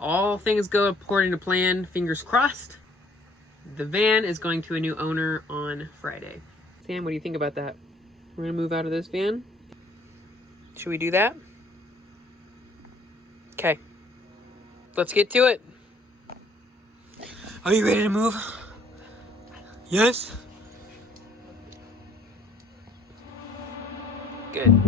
all things go according to plan, fingers crossed, the van is going to a new owner on Friday. Sam, what do you think about that? We're gonna move out of this van. Should we do that? Okay. Let's get to it. Are you ready to move? Yes? Good.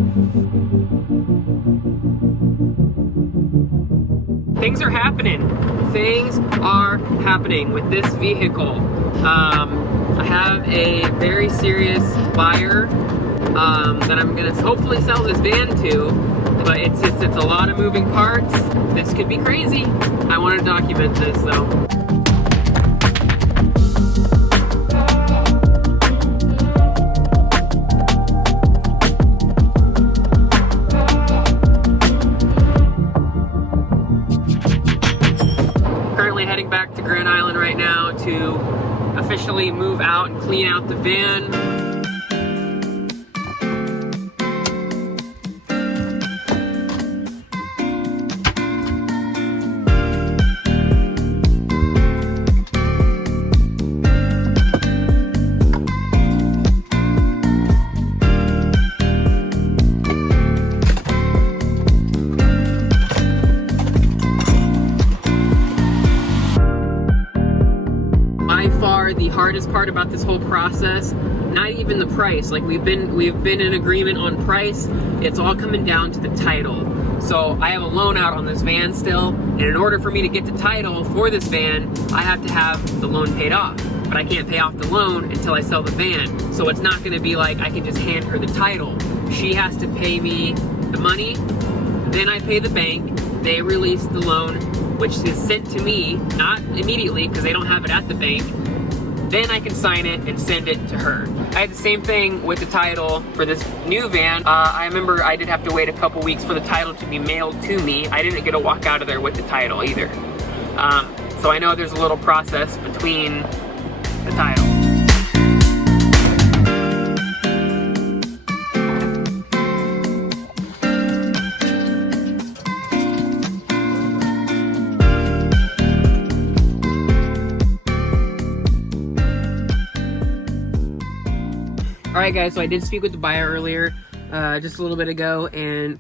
Things are happening. Things are happening with this vehicle. I have a very serious buyer that I'm gonna hopefully sell this van to, but it's a lot of moving parts. This could be crazy. I want to document this though. Currently heading back to Grand Island right now to officially move out and clean out the van. The hardest part about this whole process, not even the price. Like we've been in agreement on price. It's all coming down to the title. So I have a loan out on this van still, and in order for me to get the title for this van, I have to have the loan paid off. But I can't pay off the loan until I sell the van. So it's not going to be like I can just hand her the title. She has to pay me the money, then I pay the bank. They release the loan, which is sent to me, not immediately because they don't have it at the bank. Then I can sign it and send it to her. I had the same thing with the title for this new van. I remember I did have to wait a couple weeks for the title to be mailed to me. I didn't get to walk out of there with the title either. So I know there's a little process between the title. Alright guys, so I did speak with the buyer earlier, just a little bit ago, and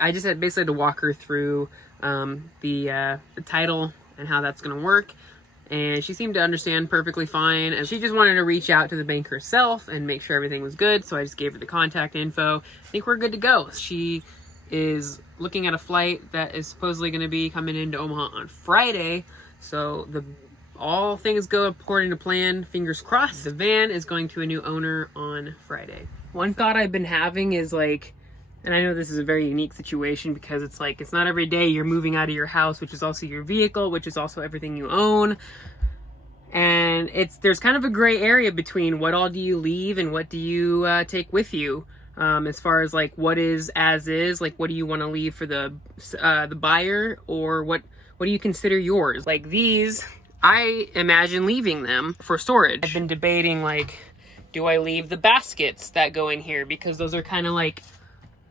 I just had basically to walk her through the title and how that's going to work, and she seemed to understand perfectly fine, and she just wanted to reach out to the bank herself and make sure everything was good, so I just gave her the contact info. I think we're good to go. She is looking at a flight that is supposedly going to be coming into Omaha on Friday, so all things go according to plan, fingers crossed. The van is going to a new owner on Friday. One thought I've been having is like, and I know this is a very unique situation because it's like, it's not every day you're moving out of your house, which is also your vehicle, which is also everything you own. And there's kind of a gray area between what all do you leave and what do you take with you. As far as like what is as is, like what do you want to leave for the buyer, or what do you consider yours? Like these, I imagine leaving them for storage. I've been debating, like, do I leave the baskets that go in here? Because those are kind of like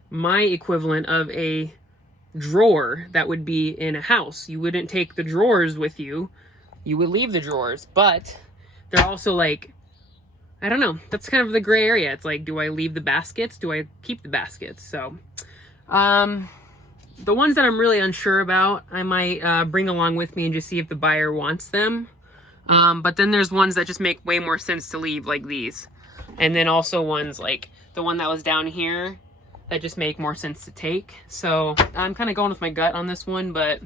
my equivalent of a drawer that would be in a house. You wouldn't take the drawers with you. You would leave the drawers. But they're also like, I don't know. That's kind of the gray area. It's like, do I leave the baskets? Do I keep the baskets? So, the ones that I'm really unsure about, I might bring along with me and just see if the buyer wants them. But then there's ones that just make way more sense to leave, like these. And then also ones like the one that was down here that just make more sense to take. So I'm kind of going with my gut on this one, but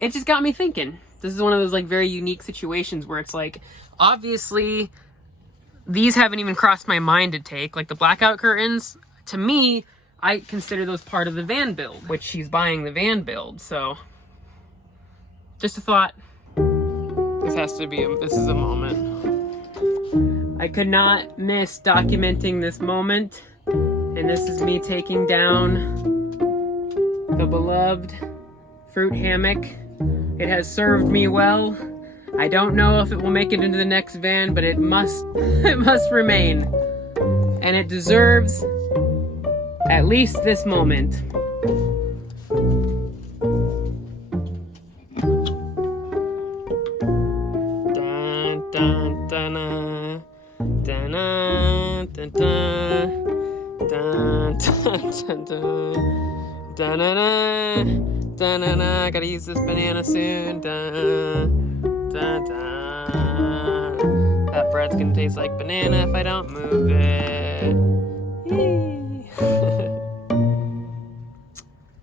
it just got me thinking. This is one of those like very unique situations where it's like, obviously these haven't even crossed my mind to take. Like the blackout curtains, to me, I consider those part of the van build, which she's buying the van build. So just a thought. This is a moment. I could not miss documenting this moment. And this is me taking down the beloved fruit hammock. It has served me well. I don't know if it will make it into the next van, but it must remain. And it deserves at least this moment. Dun, dun, dun, dun, dun, dun, dun, dun, dun, dun, dun. Gotta use this banana soon. Dun, dun, dun. That bread's gonna taste like banana if I don't move it. Yee.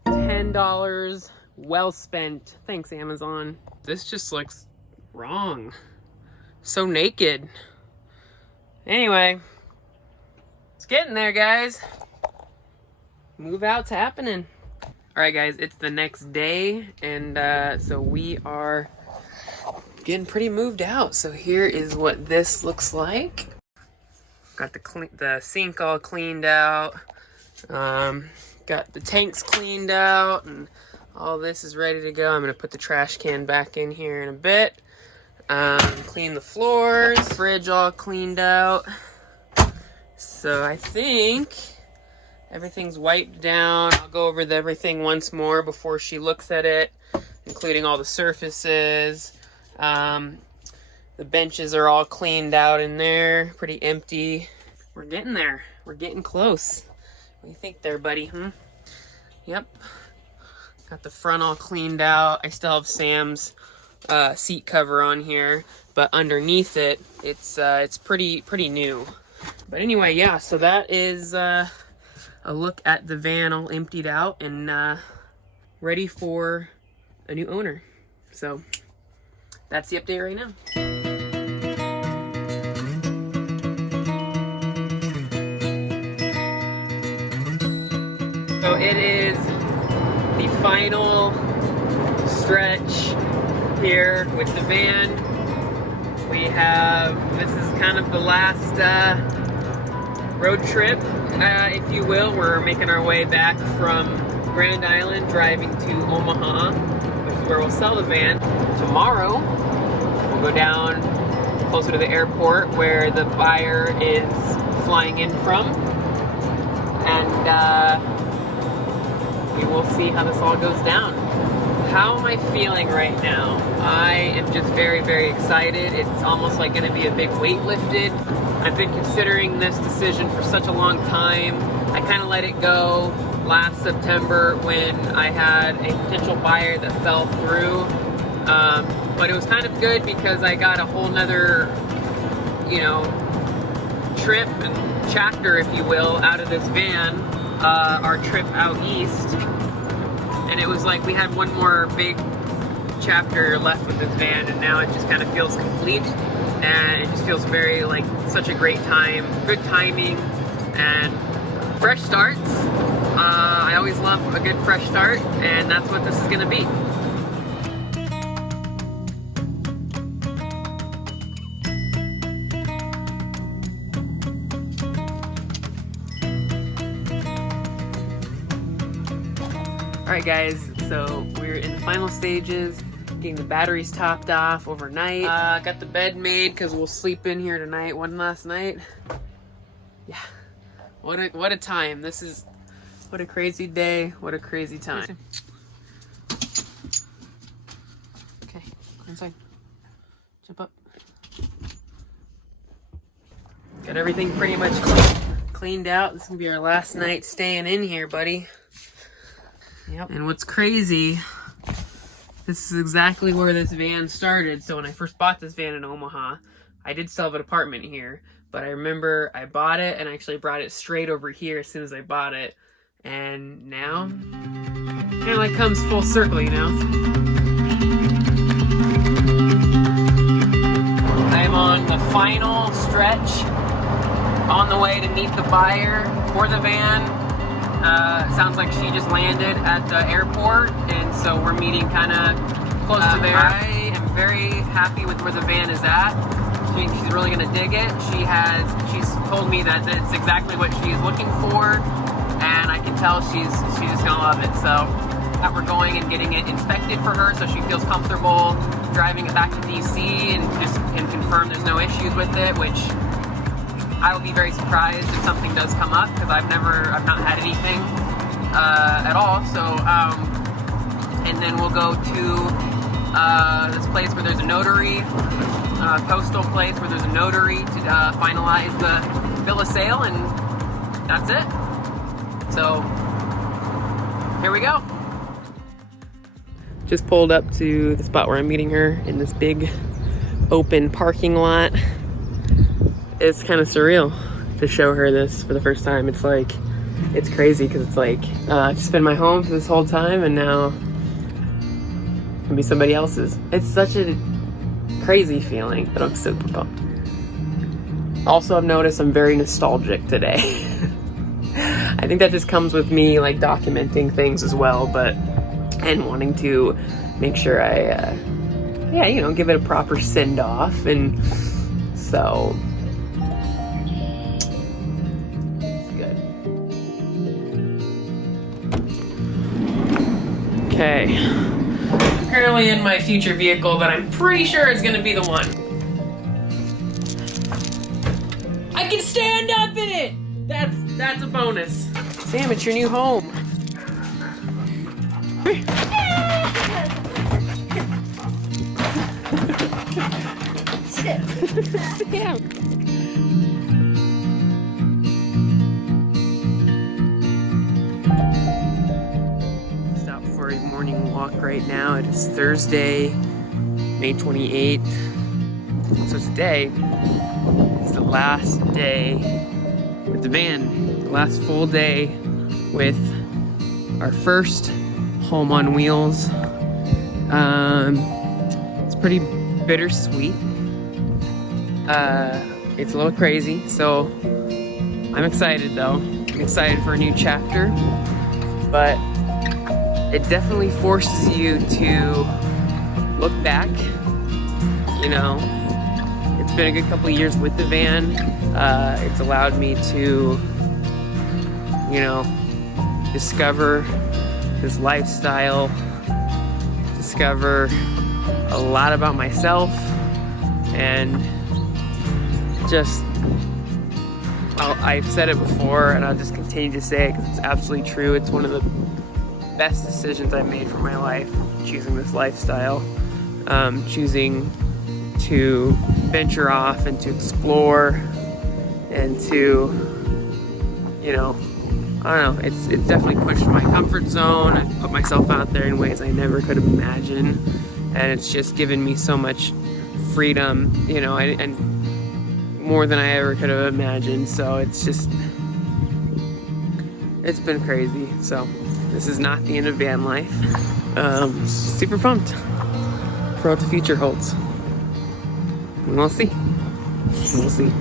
$10 well spent. Thanks, Amazon. This just looks wrong. So naked. Anyway, it's getting there, guys. Move out's happening. All right, guys, it's the next day, and so we are getting pretty moved out. So here is what this looks like. Got the sink all cleaned out. Got the tanks cleaned out, and all this is ready to go. I'm gonna put the trash can back in here in a bit. Clean the floors, fridge all cleaned out. So I think everything's wiped down. I'll go over everything once more before she looks at it, including all the surfaces. The benches are all cleaned out in there, pretty empty. We're getting there. We're getting close. What do you think there, buddy? Yep. Got the front all cleaned out. I still have Sam's seat cover on here, but underneath it, it's pretty new. But anyway, yeah, so that is a look at the van all emptied out and ready for a new owner. So that's the update right now. So it is the final stretch here with the van. This is kind of the last road trip, if you will. We're making our way back from Grand Island, driving to Omaha, which is where we'll sell the van. Tomorrow, we'll go down closer to the airport where the buyer is flying in from, and we will see how this all goes down. How am I feeling right now? I am just very, very excited. It's almost like going to be a big weight lifted. I've been considering this decision for such a long time. I kind of let it go last September when I had a potential buyer that fell through. But it was kind of good because I got a whole nother, trip and chapter, if you will, out of this van. Our trip out east. And it was like we had one more big chapter left with this van, and now it just kind of feels complete, and it just feels very like such a great time, good timing, and fresh starts. I always love a good fresh start, and that's what this is gonna be. Alright guys, so we're in the final stages, getting the batteries topped off overnight. Got the bed made because we'll sleep in here tonight, one last night. Yeah, what a time. What a crazy day, what a crazy time. Okay, go inside. Jump up. Got everything pretty much cleaned out. This is gonna be our last night staying in here, buddy. Yep. And what's crazy, this is exactly where this van started. So when I first bought this van in Omaha, I did still have an apartment here, but I remember I bought it and actually brought it straight over here as soon as I bought it. And now, kind of like comes full circle, you know? I'm on the final stretch on the way to meet the buyer for the van. Sounds like she just landed at the airport, and so we're meeting kind of close to there. I am very happy with where the van is at. She's really gonna dig it. She's told me that it's exactly what she's looking for, and I can tell she's just gonna love it. So that we're going and getting it inspected for her, so she feels comfortable driving it back to DC and just can confirm there's no issues with it, which I will be very surprised if something does come up, because I've not had anything at all. So, and then we'll go to this place where there's a notary, postal place where there's a notary to finalize bill of sale, and that's it. So here we go. Just pulled up to the spot where I'm meeting her in this big open parking lot. It's kind of surreal to show her this for the first time. It's like, it's crazy because it's like, it's been my home for this whole time and now it can be somebody else's. It's such a crazy feeling, but I'm super pumped. Also, I've noticed I'm very nostalgic today. I think that just comes with me like documenting things as well, and wanting to make sure I, give it a proper send off, and so it's good. Okay, I'm currently in my future vehicle, but I'm pretty sure it's gonna be the one. I can stand up in it. That's a bonus. Sam, it's your new home. Sam. Stop for a morning walk right now. It is Thursday, May 28th. So today is the last day with the van. The last full day with our first home on wheels. It's pretty bittersweet. It's a little crazy, so I'm excited though. I'm excited for a new chapter, but it definitely forces you to look back. You know, it's been a good couple of years with the van. It's allowed me to, discover this lifestyle, discover a lot about myself, and just, I've said it before and I'll just continue to say it because it's absolutely true. It's one of the best decisions I made for my life, choosing this lifestyle, choosing to venture off and to explore and to, I don't know, it's definitely pushed my comfort zone and put myself out there in ways I never could have imagined, and it's just given me so much freedom, and more than I ever could have imagined. So it's been crazy. So this is not the end of van life. Super pumped for what the future holds. And we'll see. We'll see.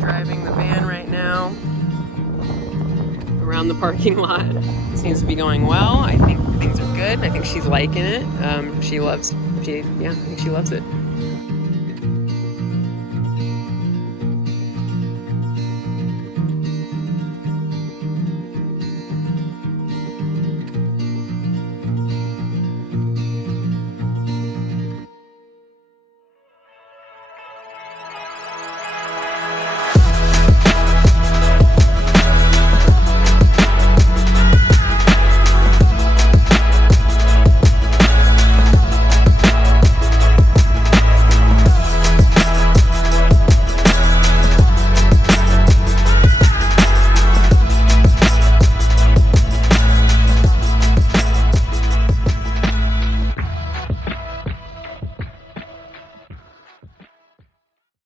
Driving the van right now around the parking lot. Seems to be going well. I think things are good. I think she's liking it. I think she loves it.